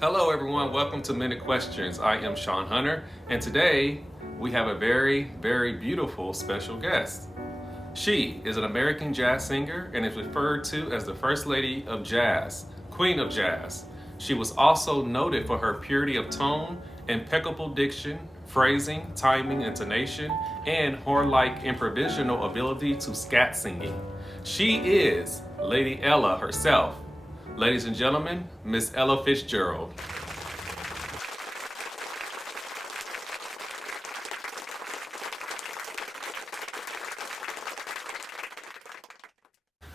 Hello everyone, welcome to Minute Questions. I am Sean Hunter, and today we have a very, very beautiful special guest. She is an American jazz singer and is referred to as the First Lady of Jazz, Queen of Jazz. She was also noted for her purity of tone, impeccable diction, phrasing, timing, intonation, and horn-like improvisational ability to scat singing. She is Lady Ella herself. Ladies and gentlemen, Miss Ella Fitzgerald.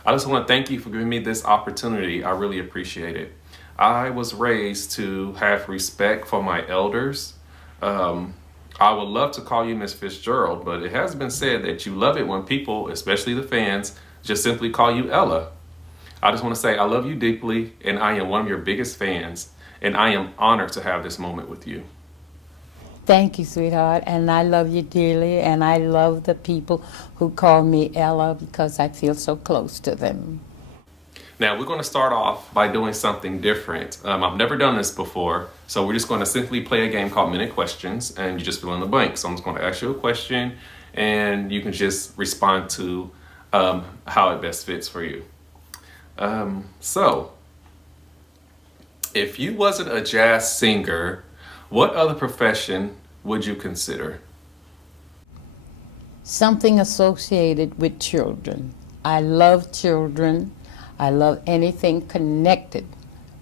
I just want to thank you for giving me this opportunity. I really appreciate it. I was raised to have respect for my elders. I would love to call you Miss Fitzgerald, but it has been said that you love it when people, especially the fans, just simply call you Ella. I just want to say I love you deeply, and I am one of your biggest fans, and I am honored to have this moment with you. Thank you, sweetheart, and I love you dearly, and I love the people who call me Ella because I feel so close to them. Now, we're going to start off by doing something different. I've never done this before, so we're just going to simply play a game called Minute Questions, and you just fill in the blank. So I'm just going to ask you a question, and you can just respond to how it best fits for you. So, if you wasn't a jazz singer, what other profession would you consider? Something associated with children. I love children. I love anything connected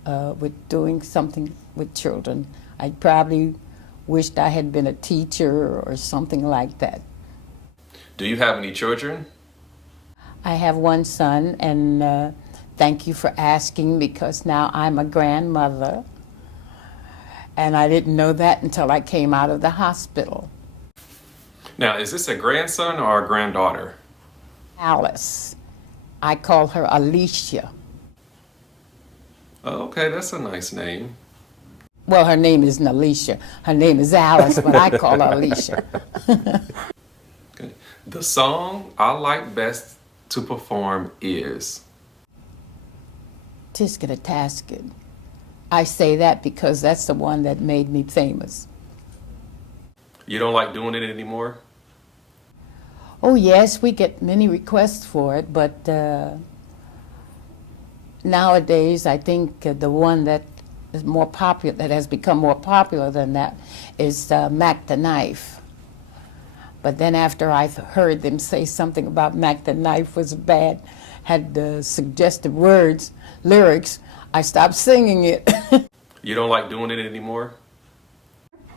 with doing something with children. I probably wished I had been a teacher or something like that. Do you have any children? I have one son, and thank you for asking because now I'm a grandmother. And I didn't know that until I came out of the hospital. Now, is this a grandson or a granddaughter? Alice. I call her Alicia. Oh, okay, that's a nice name. Well, her name isn't Alicia. Her name is Alice, but I call her Alicia. Okay. The song I like best to perform is? Tisket a Tasket. I say that because that's the one that made me famous. You don't like doing it anymore? Oh, yes, we get many requests for it, but nowadays I think the one that is more popular, that has become more popular than that, is Mac the Knife. But then after I heard them say something about Mac the Knife was bad, had suggestive words, lyrics, I stopped singing it. You don't like doing it anymore?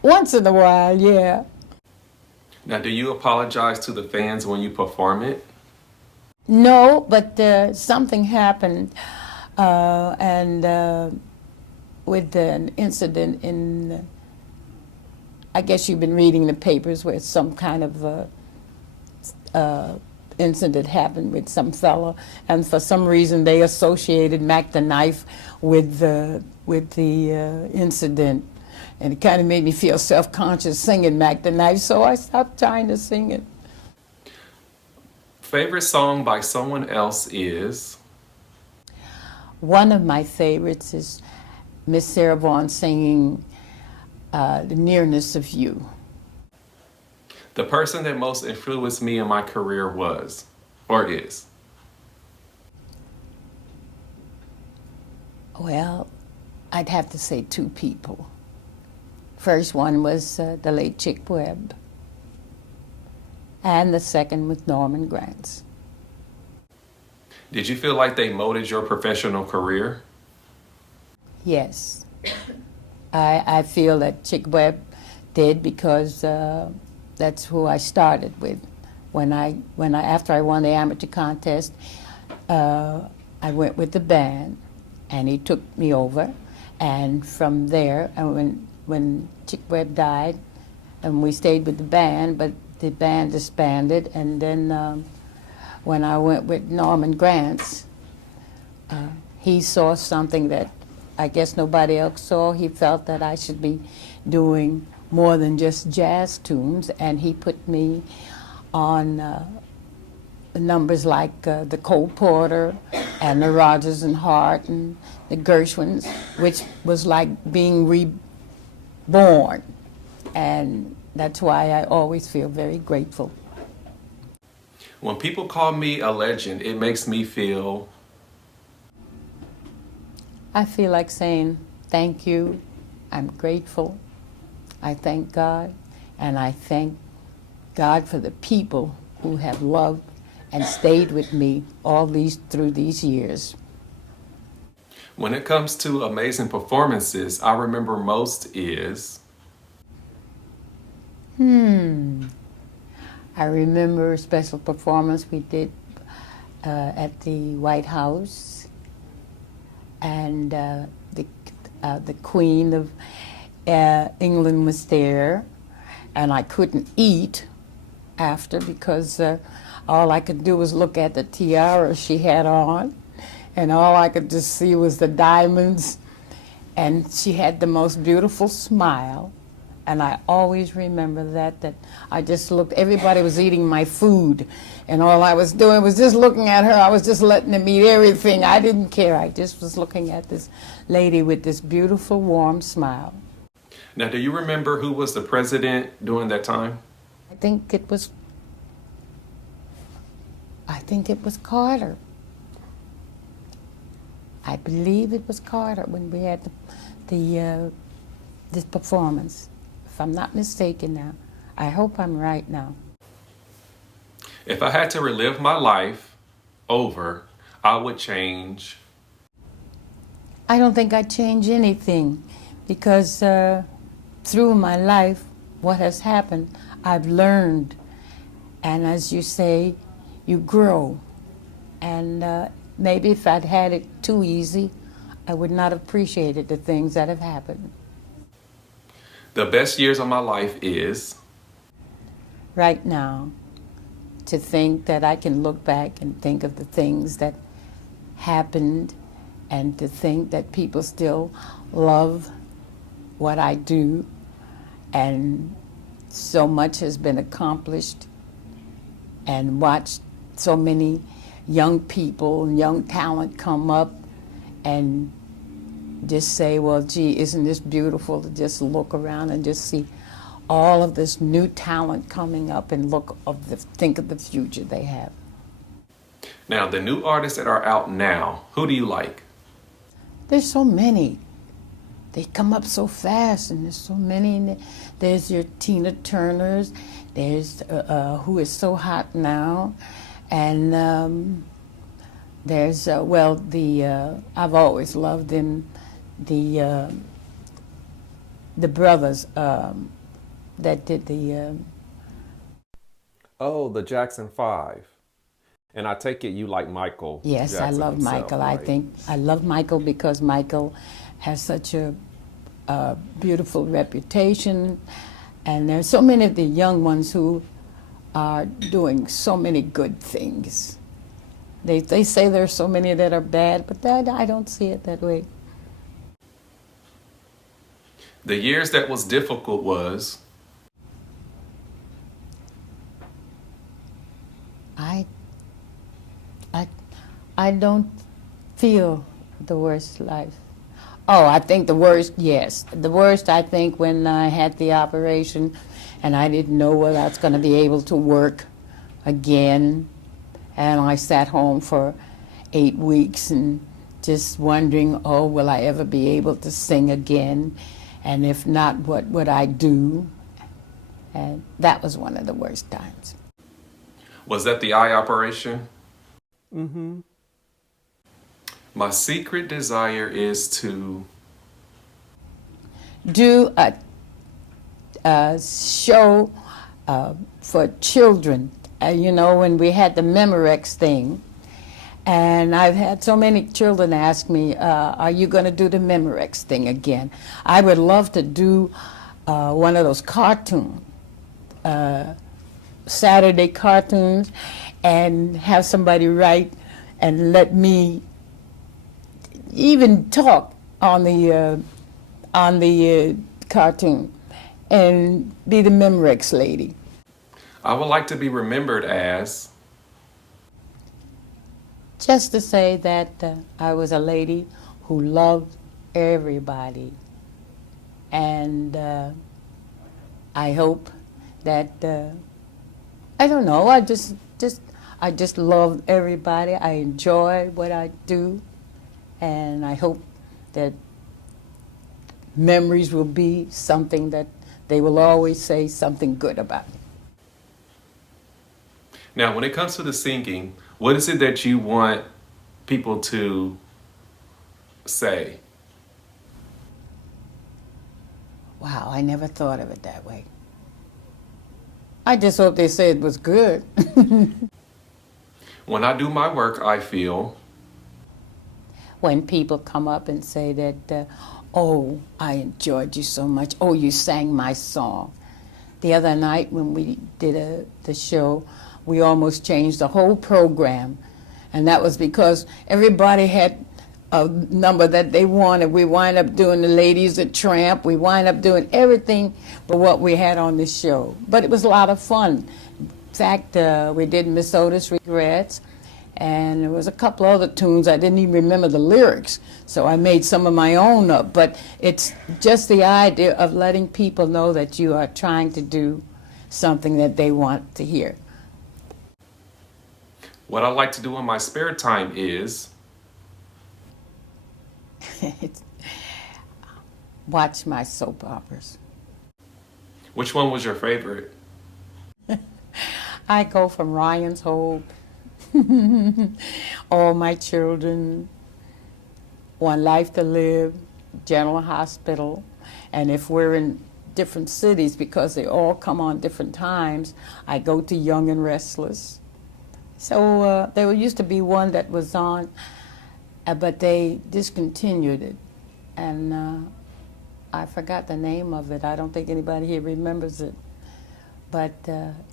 Once in a while, yeah. Now, do you apologize to the fans when you perform it? No, but something happened, and with an incident in, I guess you've been reading the papers where some kind of incident happened with some fella, and for some reason they associated Mac the Knife with the incident, and it kind of made me feel self-conscious singing Mac the Knife, so I stopped trying to sing it. Favorite song by someone else is? One of my favorites is Miss Sarah Vaughan singing The Nearness of You. The person that most influenced me in my career was, or is? Well, I'd have to say two people. First one was the late Chick Webb, and the second was Norman Granz. Did you feel like they molded your professional career? Yes. I feel that Chick Webb did because that's who I started with. After I won the amateur contest, I went with the band, and he took me over, and from there, and when Chick Webb died, and we stayed with the band, but the band disbanded, and then when I went with Norman Granz, he saw something that I guess nobody else saw. He felt that I should be doing more than just jazz tunes, and he put me on numbers like the Cole Porter and the Rodgers and Hart and the Gershwins, which was like being reborn. And that's why I always feel very grateful. When people call me a legend, it makes me feel. I feel like saying thank you. I'm grateful. I thank God, and I thank God for the people who have loved and stayed with me through these years. When it comes to amazing performances, I remember most is. I remember a special performance we did at the White House, and the Queen of England was there, and I couldn't eat after because all I could do was look at the tiara she had on, and all I could just see was the diamonds, and she had the most beautiful smile. And I always remember that I just looked, everybody was eating my food, and all I was doing was just looking at her. I was just letting them eat everything. I didn't care. I just was looking at this lady with this beautiful, warm smile. Now, do you remember who was the president during that time? I think it was Carter. I believe it was Carter when we had this performance. If I'm not mistaken now. I hope I'm right now. If I had to relive my life over, I would change. I don't think I'd change anything because through my life, what has happened, I've learned. And as you say, you grow. And maybe if I'd had it too easy, I would not have appreciated the things that have happened. The best years of my life is. Right now, to think that I can look back and think of the things that happened, and to think that people still love what I do, and so much has been accomplished, and watch so many young people and young talent come up and just say, well, gee, isn't this beautiful to just look around and just see all of this new talent coming up and think of the future they have. Now, the new artists that are out now, who do you like? There's so many. They come up so fast, and there's so many. There's your Tina Turners. There's who is so hot now, and there's I've always loved them. The brothers that did the. Oh, the Jackson 5. And I take it you like Michael. Yes, Jackson I love himself, Michael. right? I love Michael because Michael has such a beautiful reputation, and there's so many of the young ones who are doing so many good things. They say there's so many that are bad, but I don't see it that way. The years that was difficult was. I don't feel the worst life. Oh, I think the worst, yes. The worst, I think, when I had the operation and I didn't know whether I was going to be able to work again. And I sat home for 8 weeks and just wondering, oh, will I ever be able to sing again? And if not, what would I do? And that was one of the worst times. Was that the eye operation? Mm-hmm. My secret desire is to do a show for children. When we had the Memorex thing, and I've had so many children ask me, are you going to do the Memorex thing again? I would love to do one of those cartoon, Saturday cartoons, and have somebody write and let me even talk on the cartoon and be the Memorex lady. I would like to be remembered as. Just to say that I was a lady who loved everybody. And I hope that, I don't know, I just love everybody. I enjoy what I do. And I hope that memories will be something that they will always say something good about. Now, when it comes to the singing, what is it that you want people to say? Wow, I never thought of it that way. I just hope they say it was good. When I do my work, I feel. When people come up and say that, oh, I enjoyed you so much. Oh, you sang my song. The other night when we did the show, we almost changed the whole program. And that was because everybody had a number that they wanted. We wind up doing the Ladies of Tramp. We wind up doing everything but what we had on the show. But it was a lot of fun. In fact, we did Miss Otis Regrets, and there was a couple other tunes. I didn't even remember the lyrics, so I made some of my own up. But it's just the idea of letting people know that you are trying to do something that they want to hear. What I like to do in my spare time is Watch my soap operas. Which one was your favorite? I go from Ryan's Hope, All My Children, One Life to Live, General Hospital, and if we're in different cities, because they all come on different times, I go to Young and Restless. So there used to be one that was on, but they discontinued it, and I forgot the name of it. I don't think anybody here remembers it. But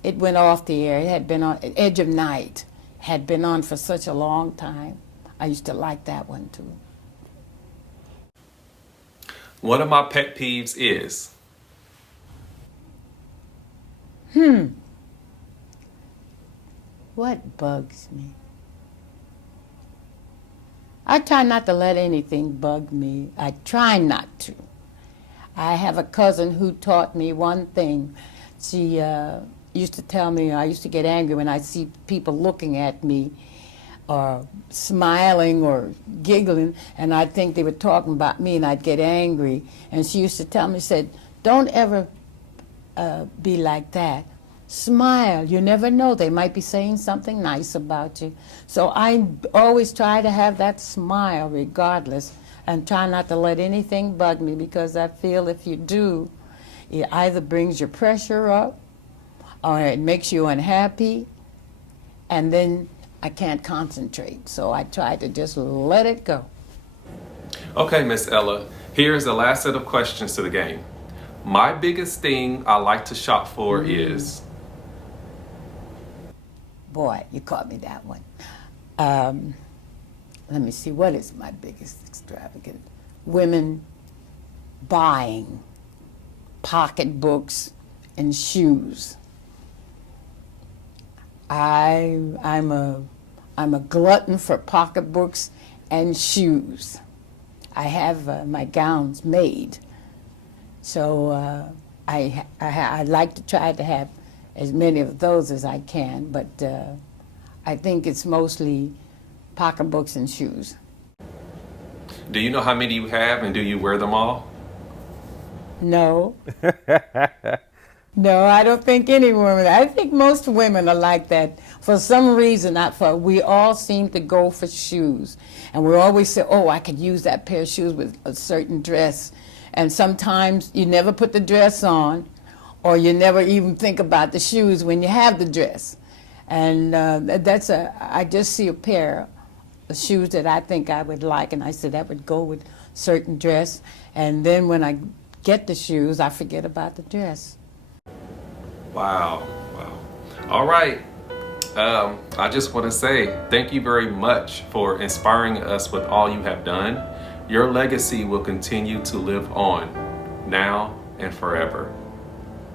it went off the air. It had been on, Edge of Night had been on for such a long time. I used to like that one too. One of my pet peeves is What bugs me? I try not to let anything bug me. I try not to. I have a cousin who taught me one thing. She used to tell me, I used to get angry when I see people looking at me or smiling or giggling, and I'd think they were talking about me, and I'd get angry. And she used to tell me, said, don't ever be like that. Smile. You never know. They might be saying something nice about you. So I always try to have that smile regardless, and try not to let anything bug me, because I feel if you do, it either brings your pressure up or it makes you unhappy, and then I can't concentrate. So I try to just let it go. Okay, Miss Ella, here's the last set of questions to the game. My biggest thing I like to shop for is... Boy, you caught me that one. Let me see, what is my biggest extravagant? Women buying pocketbooks and shoes. I'm a glutton for pocketbooks and shoes. I have my gowns made, so I like to try to have as many of those as I can, but I think it's mostly pocketbooks and shoes. Do you know how many you have, and do you wear them all? No. No, I don't think any woman. I think most women are like that. For some reason, we all seem to go for shoes. And we always say, oh, I could use that pair of shoes with a certain dress. And sometimes you never put the dress on, or you never even think about the shoes when you have the dress. And I just see a pair of shoes that I think I would like, and I said that would go with certain dress. And then when I get the shoes, I forget about the dress. Wow. All right. I just want to say thank you very much for inspiring us with all you have done. Your legacy will continue to live on now and forever.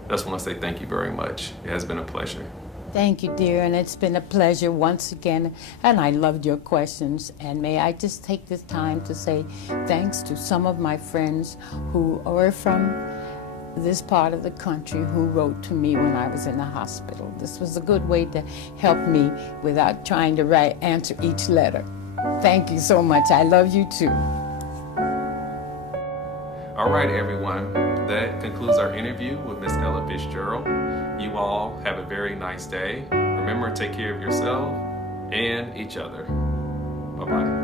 Just want to say thank you very much. It has been a pleasure. Thank you, dear, and it's been a pleasure once again, and I loved your questions. And may I just take this time to say thanks to some of my friends who are from this part of the country who wrote to me when I was in the hospital. This was a good way to help me without trying to answer each letter. Thank you so much. I love you too. All right, everyone. That concludes our interview with Miss Ella Fitzgerald. You all have a very nice day. Remember, take care of yourself and each other. Bye-bye.